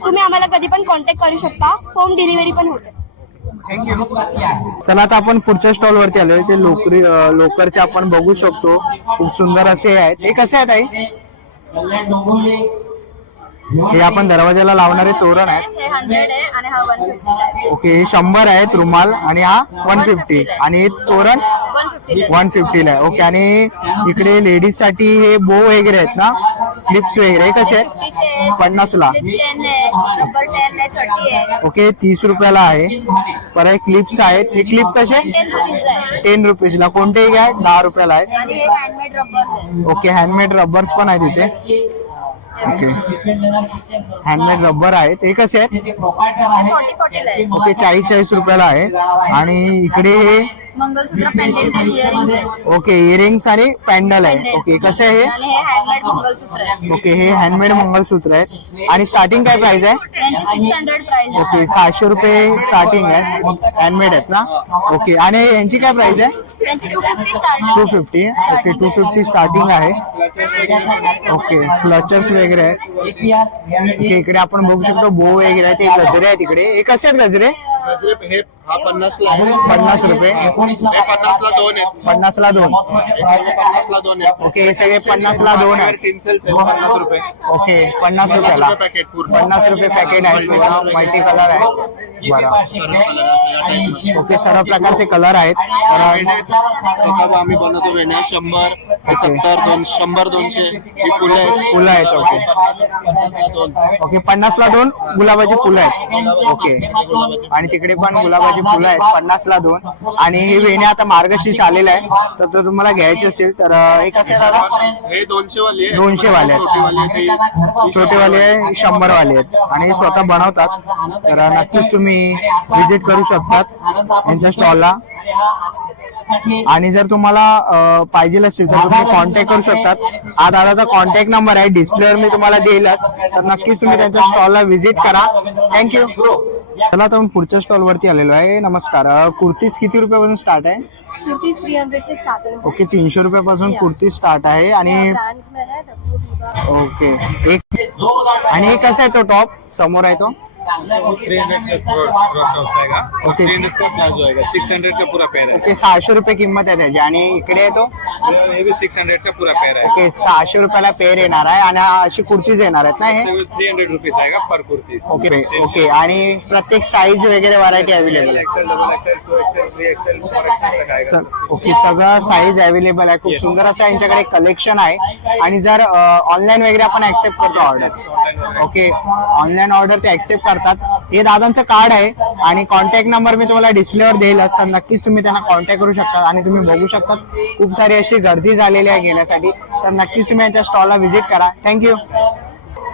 तुम्ही आम्हाला कधी पण कॉन्टॅक्ट करू शकता. होम डिलिव्हरी पण होते. चला आता आपण पुढच्या स्टॉल वरती आलोय. ते लोकरचे आपण बघू शकतो. खूप सुंदर असे आहेत. हे कसे आहेत आई? कल्याण डोंबिवली हे आपण दरवाजाला लावणारे तोरण आहेत. हे 100 आहे आणि हा 150 ओके, हे 100 आहेत रुमाल आणि हा 150 आणि हे तोरण 150 आहे. ओके, आणि इकडे लेडीज साठी हे बो वगैरे आहेत ना, क्लिप्स वगैरे, हे कसे आहेत? 50 ला. नंबर 10 आहे, 30 आहे. ओके, 30 रुपयाला आहे. परत क्लिप्स आहेत. हे क्लिप कसे? 10 रुपीजला आहे. 10 रुपीजला. कोणतेही घ्या, 10 रुपयाला आहे. आणि हे हँडमेड रबर आहे. ओके, हँडमेड रबर्स पण आहेत इथे. ओके, हँडमेड रबर आहेत. हे कसे आहेत? प्रोपायटर आहे. 40 आहे. ओके, 40 रुपयाला आहे. आणि इकडे हे मंगलसूत्र पेंडेंट आणि इयरिंग्स आहे. ओके, इयरिंग्स आणि पॅन्डल आहे. ओके, कसे आहे? आणि हे हँडमेड मंगलसूत्र आहे. ओके, हे हँडमेड मंगलसूत्र आहेत. आणि स्टार्टिंग काय प्राइस आहे? त्यांची 600 प्राइस आहे. ओके, 700 रुपये स्टार्टिंग आहे. हँडमेड आहेत ना. ओके, आणि यांची काय प्राइस आहे? त्यांची 250 स्टार्टिंग 250. ओके, 250 स्टार्टिंग आहे. ओके, क्लचर्स वगैरे आहेत. ओके, इकडे आपण बघू शकतो बो वगैरे आहेत. हे गजरे आहेत इकडे. हे कसे आहेत गजरे? हे हा 50 ला आहे. 50 रुपये. हे 50 ला 2 आहेत. 50 ला 2. 50 ला 2 आहेत. ओके, हे सगळे 50 ला 2 आहेत. टिन्सेल्स आहेत 50 रुपये. ओके, 50 रुपयाला. पॅकेट पूर्ण. 50 रुपये पॅकेट आहे. मल्टी कलर आहे. बरं. ओके, सर्व प्रकारचे कलर आहेत. स्वतः आम्ही बनवतो वेण्या. 100, 70, 100, 200 ही फुलं आहेत. फुलं आहेत. ओके, ओके, 50 ला 2 गुलाबाची फुलं आहेत. ओके, आणि तिकडे पण गुलाबाची फुलं आहेत. 50 ला 2. आणि हे वेण्या आता मार्गशीर्ष आलेला आहे, तर तो तुम्हाला घ्यायचे असेल तर हे कसे दादा? हे 200 वाले 200 वाले आहेत. छोटेवाले 100 वाले आहेत. आणि हे स्वतः बनवतात. तर नक्कीच तुम्ही विजिट करू शकतात यांच्या स्टॉलला. आणि जर तुम्हाला पाहिजे असेल तर तुम्ही कॉन्टॅक्ट करू शकतात. हा दादाचा कॉन्टॅक्ट नंबर आहे, डिस्प्लेवर मी तुम्हाला देईलच. तर नक्कीच तुम्ही त्यांच्या स्टॉलला व्हिजिट करा. थँक्यू. चला तर पुढच्या स्टॉल वरती आलेलो आहे. नमस्कार. कुर्तीज किती रुपयापासून स्टार्ट आहे? कुर्तीज 300 से स्टार्ट आहे. ओके, 300 रुपयापासून कुर्ती स्टार्ट आहे. आणि ब्रँड्स मध्ये आहे, WD ओके, एक आणि हे कसा आहे तो टॉप समोर आहे तो? 300 का टॉप्स आएगा. ओके. 300 का प्लाजो आएगा. 600 का पूरा पेयर है. ओके, 600 रुपये किंमत आहे त्याची. आणि इकडे आहे तो? ये भी 600 का पूरा पेयर है. ओके, 600 रुपयाला पेअर येणार आहे. आणि अशी कुर्तीज येणार आहेत ना हे? 300 रुपीज आएगा पर कुर्ती. Okay, okay. आणि प्रत्येक साईज वगैरे व्हरायटी अवेलेबल आहे. XL, XXL, 2XL, 3XL, 4XL तक आएगा. ओके, सगळं साईज अवेलेबल आहे. खूप सुंदर असं यांच्याकडे कलेक्शन आहे. आणि जर ऑनलाईन वगैरे आपण ऍक्सेप्ट करतो ऑर्डर. ओके, ऑनलाईन ऑर्डर ते ऍक्सेप्ट करतात. हे दादांचं कार्ड आहे आणि कॉन्टॅक्ट नंबर मी तुम्हाला डिस्प्लेवर देईलच. तर नक्कीच तुम्ही त्यांना कॉन्टॅक्ट करू शकता. आणि तुम्ही बघू शकता खूप सारी अशी गर्दी झालेली आहे घेण्यासाठी. तर नक्कीच तुम्ही यांच्या स्टॉलला व्हिजिट करा. थँक्यू.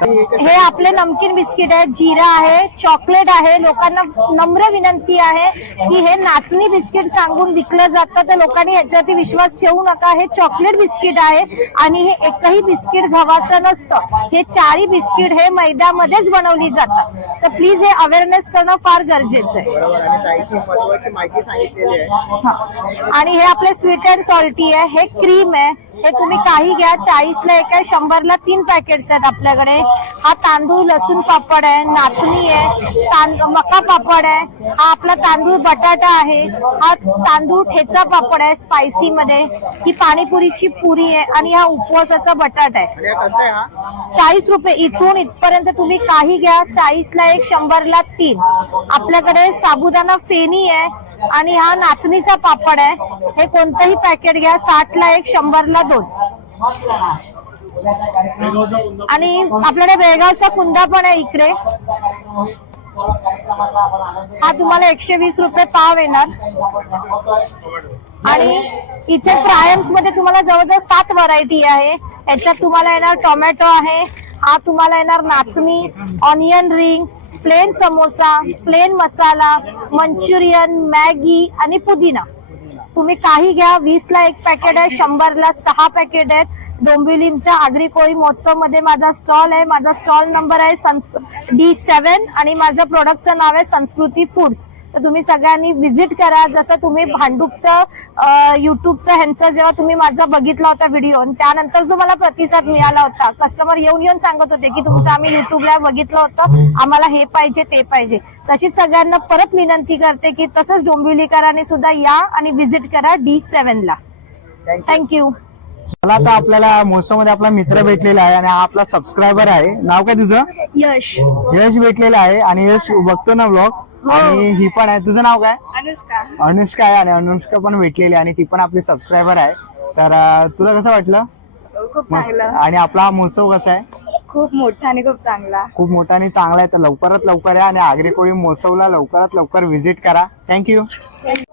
हे आपले नमकीन बिस्किट आहे, जिरा आहे, चॉकलेट आहे. लोकांना नम्र विनंती आहे की हे नाचणी बिस्किट सांगून विकलं जातं, तर लोकांनी याच्यावरती विश्वास ठेवू नका. हे चॉकलेट बिस्किट आहे आणि हे एकही बिस्किट गव्हाचं नसतं. हे 4 बिस्किट हे मैद्यामध्येच बनवली जातात. तर प्लीज हे अवेअरनेस करणं फार गरजेचं आहे. महत्वाची माहिती सांगितलेली आहे. हा. आणि हे आपले स्वीट अँड सॉल्टी आहे. हे क्रीम आहे. हे तुम्ही काही घ्या. 40 ला 1 आहे, 100 ला 3 पॅकेट्स आहेत आपल्याकडे. हा तांदूळ लसूण पापड आहे, नाचणी आहे, मका पापड आहे. हा आपला तांदूळ बटाटा आहे. हा तांदूळ ठेचा पापड आहे स्पायसी मध्ये. ही पाणीपुरीची पुरी आहे. आणि हा उपवासाचा बटाटा आहे. कसं आहे हा? 40 रुपये. इथून इथपर्यंत तुम्ही काही घ्या. 40 ला 1, 100 ला 3. आपल्याकडे साबुदाणा फेणी आहे. आणि हा नाचणीचा पापड आहे. हे कोणतंही पॅकेट घ्या. 60 ला 1, 100 ला 2. निमंत्रण आहे उद्याचा कार्यक्रम आणि आपल्याकडे बेळगावचा कुंदा पण आहे इकडे. कार्यक्रम होईल सर्व कार्यक्रमाचा आपण आनंद हा तुम्हाला 120 रुपये पाव येणार. आपण संपवतोय. आणि इथे फ्रायम्स मध्ये तुम्हाला जवळजवळ 7 व्हरायटी आहे. याच्यात तुम्हाला येणार टोमॅटो आहे, हा तुम्हाला येणार नाचणी, onion ring, plain samosa, plain masala, Manchurian, Maggi आणि पुदिना. तुम्ही काही घ्या. 20 ला 1 पॅकेट आहे, 100 ला 6 पॅकेट आहेत. डोंबिवलीच्या आगरी कोळी महोत्सव मध्ये माझा स्टॉल आहे. माझा स्टॉल नंबर आहे D7 आणि माझं प्रोडक्टचं नाव आहे संस्कृती फूड्स. तर तुम्ही सगळ्यांनी व्हिजिट करा. जसं तुम्ही भांडूपचं युट्यूबचं ह्यांचं जेव्हा तुम्ही माझा बघितला होता व्हिडिओ, त्यानंतर जो मला प्रतिसाद मिळाला होता, कस्टमर येऊन सांगत होते की तुमचं आम्ही युट्यूबला बघितलं होतं, आम्हाला हे पाहिजे ते पाहिजे. तशीच सगळ्यांना परत विनंती करते की तसंच डोंबिवलीकरांनी सुद्धा या आणि व्हिजिट करा D7 ला. थँक्यू. मला आता आपल्याला महोत्सव मध्ये आपला मित्र भेटलेला आहे आणि हा आपला सबस्क्रायबर आहे. नाव काय तुझं? यश. यश भेटलेला आहे आणि यश बघतो ना ब्लॉग. आणि ही पण आहे. तुझं नाव काय? अनुष्का. अनुष्का आहे आणि अनुष्का पण भेटलेली आणि ती पण आपली सबस्क्रायबर आहे. तर तुला कसं वाटलं? खूप मस्त. आणि आपला हा महोत्सव कसा आहे? खूप मोठा आणि खूप चांगला. खूप मोठा आणि चांगला आहे. तर लवकरात लवकर या आणि आगरी कोळी महोत्सवला लवकरात लवकर व्हिजिट करा. थँक्यू.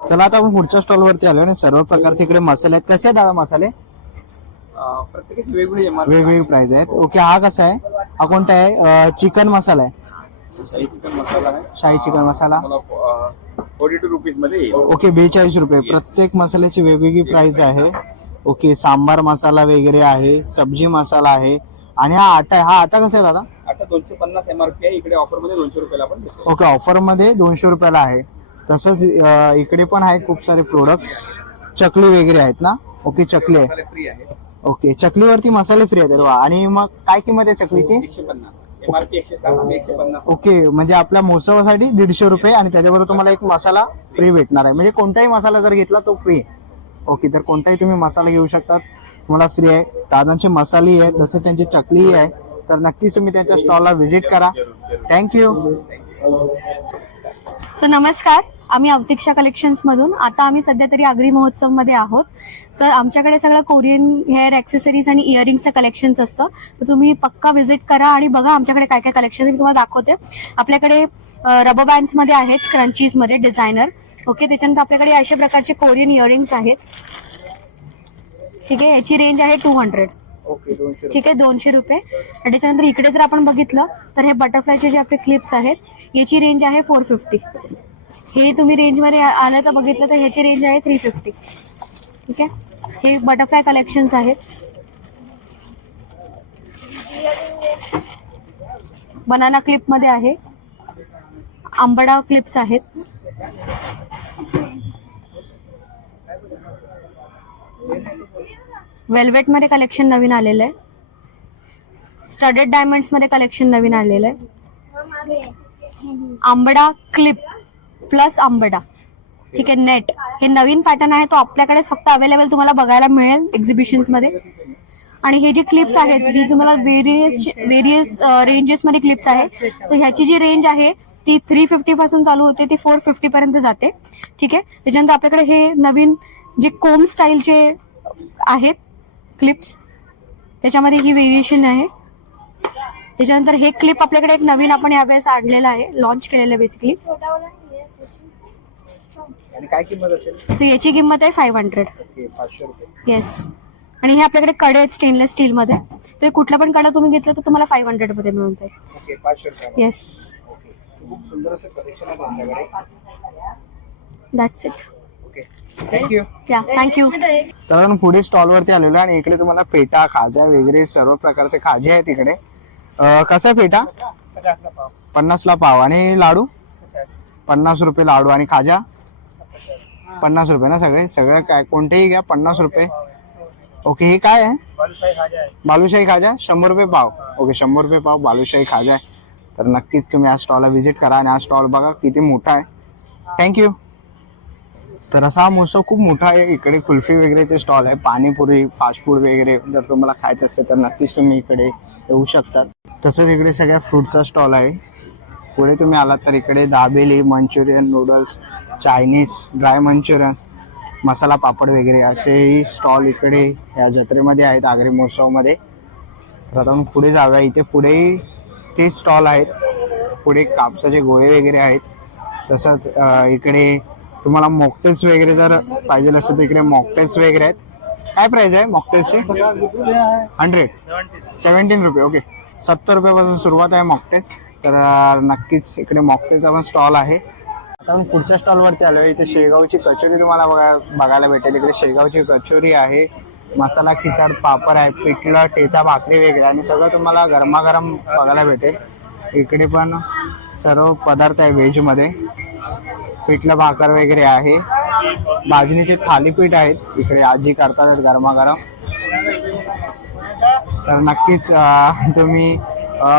चला आता आपण पुढच्या स्टॉल वरती आलो आणि सर्व प्रकारचे इकडे मसाले आहेत. कसे आहेत दादा मसाले? प्रत्येकाची वेगवेगळी वेगवेगळी प्राइस आहेत. ओके, हा कसा आहे? हा कोणता आहे? चिकन मसाला आहे. शाही चिकन मसाला आहे. शाही चिकन मसाला 42 रुपीज मध्ये येईल. ओके, 42 रुपये. प्रत्येक मसाल्याची वेगवेगळी प्राइस आहे. ओके, सांबार मसाला वगैरे आहे, सब्जी मसाला आहे आणि हा आटा आहे. हा आटा कसा आहे दादा? आता 250 MRP आहे. इकडे ऑफर मध्ये 200 रुपयाला आपण देतो. ओके, ऑफर मध्ये 200 रुपयाला आहे. तसंच इकडे पण आहे खूप सारे प्रोडक्ट्स. चकली वगैरे आहेत ना? ओके, चकली आहे. मसाले फ्री आहे. ओके, चकलीवरती मसाले फ्री आहेत. वा. आणि मग काय किंमत आहे चकलीची? 150. MRP 160 आणि 150. ओके, म्हणजे आपल्या महोत्सवासाठी 150 रुपये आणि त्याच्याबरोबर तुम्हाला एक मसाला फ्री भेटणार आहे. म्हणजे कोणताही मसाला जर घेतला तो फ्री आहे. ओके, तर कोणताही तुम्ही मसाला घेऊ शकतात, तुम्हाला फ्री आहे. दादांची मसाली आहे, तसं त्यांची चकली आहे. तर नक्कीच तुम्ही त्यांच्या स्टॉलला व्हिजिट करा. थँक्यू. सो नमस्कार, आम्ही अवतिक्षा कलेक्शन्स मधून. आता आम्ही सध्या तरी आगरी महोत्सव मध्ये आहोत. सर, आमच्याकडे सगळं कोरियन हेअर ॲक्सेसरीज आणि इयरिंगचं कलेक्शन्स असतं. तर तुम्ही पक्का व्हिजिट करा आणि बघा आमच्याकडे काय काय कलेक्शन मी तुम्हाला दाखवते. आपल्याकडे रबर बँड्स मध्ये आहेत, क्रंचीज मध्ये डिझायनर. ओके, त्याच्यानंतर आपल्याकडे अशा प्रकारचे कोरियन इयरिंग्स आहेत. ठीक आहे, याची रेंज आहे 200. ठीक आहे, 200 रुपये. आणि त्याच्यानंतर इकडे जर आपण बघितलं तर हे बटरफ्लायचे जे आपले क्लिप्स आहेत, याची रेंज आहे 450. हे तुम्ही रेंज मध्ये आलं तर बघितलं तर ह्याची रेंज आहे 350. ठीक आहे, हे बटरफ्लाय कलेक्शन्स आहेत. बनाना क्लिप मध्ये आहे, आंबडा क्लिप्स आहेत. वेल्वेट मध्ये कलेक्शन नवीन आलेलं आहे. स्टडेड डायमंड्स मध्ये कलेक्शन नवीन आलेलं आहे. आंबडा क्लिप प्लस आंबडा. ठीक आहे, नेट हे नवीन पॅटर्न आहे, तो आपल्याकडेच फक्त अवेलेबल तुम्हाला बघायला मिळेल एक्झिबिशन्स मध्ये. आणि हे जे क्लिप्स आहेत ही तुम्हाला वेरियस रेंजेस मध्ये क्लिप्स आहेत. तर ह्याची जी रेंज आहे ती 350 पासून चालू होते, ती 450 पर्यंत जाते. ठीक आहे, त्याच्यानंतर आपल्याकडे हे नवीन जे कोम स्टाईलचे आहेत क्लिप्स, त्याच्यामध्ये ही व्हेरिएशन आहे. त्याच्यानंतर हे क्लिप आपल्याकडे एक नवीन आपण यावेळेस आणलेलं आहे, लॉन्च केलेलं आहे बेसिकली. आणि काय किंमत असेल? तर याची किंमत आहे 500. 500 रुपये. येस. आणि हे आपल्याकडे कडे आहेत स्टेनलेस स्टील मध्ये. तर कुठला पण कडा तुम्ही घेतला तर तुम्हाला 500 मध्ये मिळून जाईल. ओके, 500 रुपये. येस, खूप सुंदर असं कलेक्शन आहे त्यांच्याकडे. That's it. Okay, thank you. या, थँक्यू. तर आपण पुढे स्टॉल वरती आलेलो आणि इकडे तुम्हाला पेटा, खाजा वगैरे सर्व प्रकारचे खाजे आहेत इकडे. कसा आहे पेटा? 50 ला पाव. आणि लाडू 50 रुपये लाडू. आणि खाजा 50 रुपये ना? सगळे काय कोणतेही घ्या 50 रुपये. ओके, हे काय आहे? बालुशाही खाजा 100 रुपये पाव. ओके, 100 रुपये पाव बालुशाही खाजा आहे. तर नक्कीच तुम्ही या स्टॉलला व्हिजिट करा आणि हा स्टॉल बघा किती मोठा आहे. थँक्यू. तर असा हा महोत्सव खूप मोठा आहे. इकडे कुल्फी वगैरेचे स्टॉल आहे, पाणीपुरी, फास्ट फूड वगैरे जर तुम्हाला खायचं असेल तर नक्कीच तुम्ही इकडे येऊ शकतात. तसंच इकडे सगळ्या फ्रूटचा स्टॉल आहे. पुढे तुम्ही आलात तर इकडे dabeli, Manchurian, noodles, Chinese, dry Manchurian masala papad वगैरे असेही स्टॉल इकडे या जत्रेमध्ये आहेत आगरी महोत्सवामध्ये. तर आता आपण पुढे जाऊया. इथे पुढेही ते स्टॉल आहेत. पुढे कापसाचे गोळे वगैरे आहेत. तसंच इकडे तुम्हाला मॉकटेल्स वगैरे जर पाहिजे असेल तर इकडे मॉकटेल्स वगैरे आहेत. काय प्राइस आहे मॉकटेल्सची? 17 रुपये. ओके, 70 रुपयापासून सुरुवात आहे मॉकटेल्स. तर नक्कीच इकडे मॉकटेलचा पण स्टॉल आहे. आता आपण पुढच्या स्टॉलवरती आलो. इथे शेगावची कचोरी तुम्हाला बघायला भेटेल. इकडे शेगावची कचोरी आहे, मसाला खिचड, पापड आहे, पिठलं, ठेचा, भाकरी वगैरे आणि सगळं तुम्हाला गरमागरम बघायला भेटेल. इकडे पण सर्व पदार्थ आहे व्हेजमध्ये. पिठलं भाकर वगैरे आहे. भाजणीचे थालीपीठ आहेत इकडे आजी करतात गरमागरम. तर नक्कीच तुम्ही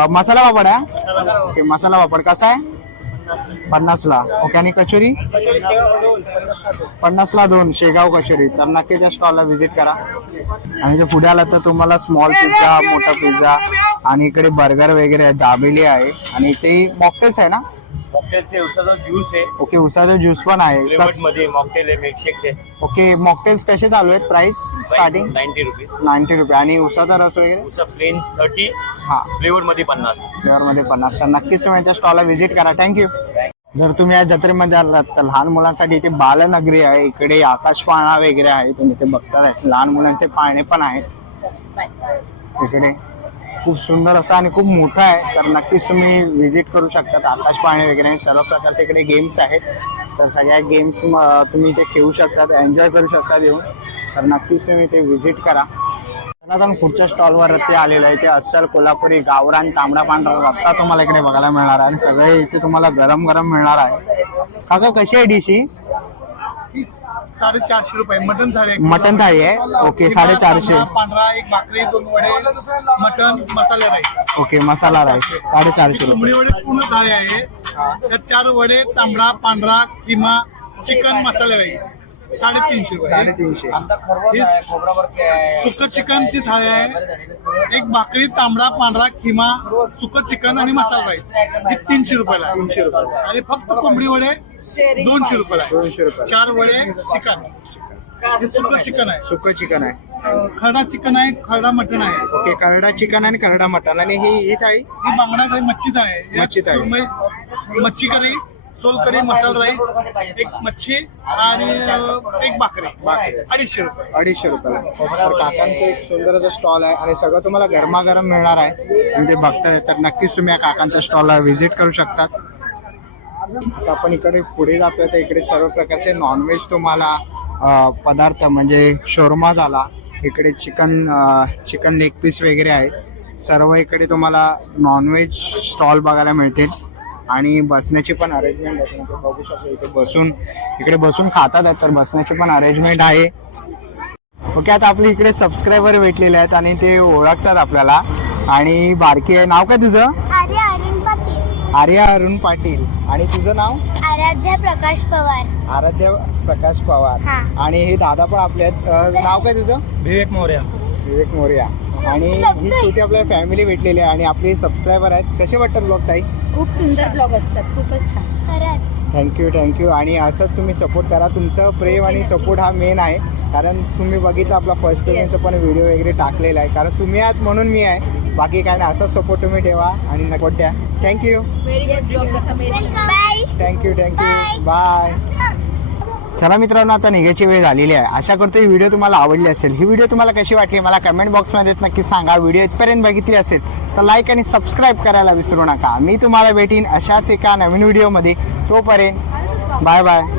मसाला पापड आहे. ओके, मसाला पापड कसा आहे? 50ला. ओके, आणि कचोरी 50ला 2 शेगाव कचोरी. तर नक्की त्या स्टॉलला व्हिजिट करा. आणि जर पुढे आला तर तुम्हाला स्मॉल पिझ्झा, मोठा पिझ्झा आणि इकडे बर्गर वगैरे आहे, दाबेली आहे आणि इथे मॉकटेल्स आहे ना? मॉकटेलचे उसाचा ज्यूस आहे, ओके, उसाचा ज्यूस पण आहे. फ्लेवर्स मध्ये मॉकटेल आहे, मिल्कशेक्स आहे. ओके, मॉकटेल्स कसे चालू आहेत? प्राइस स्टार्टिंग 90 रुपये. 90 रुपये. आणि उसाचा रस वगैरे? उसा प्लेन 30, हा, फ्लेवर मध्ये 50. फ्लेवरमध्ये 50. तर नक्कीच तुम्ही त्या स्टॉलला व्हिजिट करा. थँक्यू. जर तुम्ही या जत्रेमध्ये आलात तर लहान मुलांसाठी इथे बालनगरी आहे. इकडे आकाश पाळणा वगैरे आहे, तुम्ही ते बघताय. लहान मुलांचे पाळणे पण आहेत इकडे. खूप सुंदर असं आणि खूप मोठं आहे. तर नक्कीच तुम्ही व्हिजिट करू शकतात. आकाश पाळणे वगैरे सर्व प्रकारचे इकडे गेम्स आहेत. तर सगळ्या गेम्स तुम्ही इथे खेळू शकतात, एन्जॉय करू शकतात येऊन. तर नक्कीच तुम्ही इथे व्हिजिट करा. आता पुढच्या स्टॉलवर ते आलेलं आहे. ते अस्सल कोल्हापुरी गावरान तांबडा पांढरा रस्सा तुम्हाला इकडे बघायला मिळणार आहे आणि सगळे इथे तुम्हाला गरम गरम मिळणार आहे. सगळं कशी आहे डिश ही? 450 रुपये. मटन थाळी आहे. मटन थाळी आहे. ओके, 450. पांढरा, एक भाकरी, 2 वडे, मटन, मसाला राईस. ओके, मसाला राईस 450 कोंबडी रुपये. वडे पूर्ण थाळी आहे. त्यात 4 वडे, तांबडा, पांढरा, किमा, चिकन, मसाला राईस 350 रुपये. 350. सुकं चिकनची थाळी आहे. एक भाकरी, तांबडा, पांढरा, किमा, सुकं चिकन आणि मसाला राईस हे 300 रुपयाला आहे. 300 रुपये. आणि फक्त कोंबडी वडे 200 रुपयाला आहे. 200 रुपये. 4 वडे चिकन, हे सुकं चिकन आहे. सुकं चिकन आहे. खरडा चिकन आहे, खरडा मटन आहे. ओके, करडा चिकन आणि करडा मटन. आणि ही थाळी? ही बांगडा थाळी, मच्छी थाळी आहे. यात मच्छी थाळी. सुरमई, मच्छी करी, सोलकढी, मसाला राईस, एक मच्छी आणि एक भाकरी 250 रुपये. 250 रुपयाला. तर काकांचं एक सुंदर असं स्टॉल आहे आणि सगळं तुम्हाला गरमागरम मिळणार आहे आणि ते बघताय. तर नक्कीच तुम्ही या काकांच्या स्टॉलला व्हिजिट करू शकतात. आता आपण इकडे पुढे जातोय तर इकडे सर्व प्रकारचे नॉनव्हेज तुम्हाला पदार्थ म्हणजे शोरमा झाला, इकडे चिकन लेग पीस वगैरे आहे. सर्व इकडे तुम्हाला नॉनव्हेज स्टॉल बघायला मिळतील आणि बसण्याची पण अरेंजमेंट आहे. तुम्ही बघू शकता इकडे बसून खातात तर बसण्याची पण अरेंजमेंट आहे. ओके, आता आपले इकडे सबस्क्रायबर भेटलेले आहेत आणि ते ओळखतात आपल्याला. आणि बारकी आहे. नाव काय तुझं? आर्या अरुण पाटील. आणि तुझं नाव? आराध्या प्रकाश पवार. आराध्या प्रकाश पवार. आणि हे दादा पण आपले आहेत. नाव काय तुझं? विवेक मोर्या. विवेक मोर्या. आणि ही छोटी आपल्या फॅमिली भेटलेली आहे आणि आपले सबस्क्रायबर आहेत. कसे वाटतात ब्लॉग ताई? खूप सुंदर ब्लॉग असतात, खूपच छान. खरंच थँक्यू. आणि असंच तुम्ही सपोर्ट करा. तुमचं प्रेम आणि सपोर्ट हा मेन आहे. कारण तुम्ही बघितलं आपला फर्स्ट पेमेंटचा पण व्हिडिओ वगैरे टाकलेला आहे. कारण तुम्ही आहात म्हणून मी आहे, बाकी काय नाही. असाच सपोर्ट तुम्ही ठेवा आणि सपोर्ट द्या. थँक्यू. थँक्यू. बाय. चला मित्रांनो, आता निघायची वेळ झालेली आहे. आशा करतो ही व्हिडिओ तुम्हाला आवडली असेल. ही व्हिडिओ तुम्हाला कशी वाटली मला कमेंट बॉक्समध्ये नक्की सांगा. व्हिडिओ इथपर्यंत बघितली असेल तर लाईक आणि सबस्क्राईब करायला विसरू नका. मी तुम्हाला भेटीन अशाच एका नवीन व्हिडिओमध्ये. तोपर्यंत बाय बाय.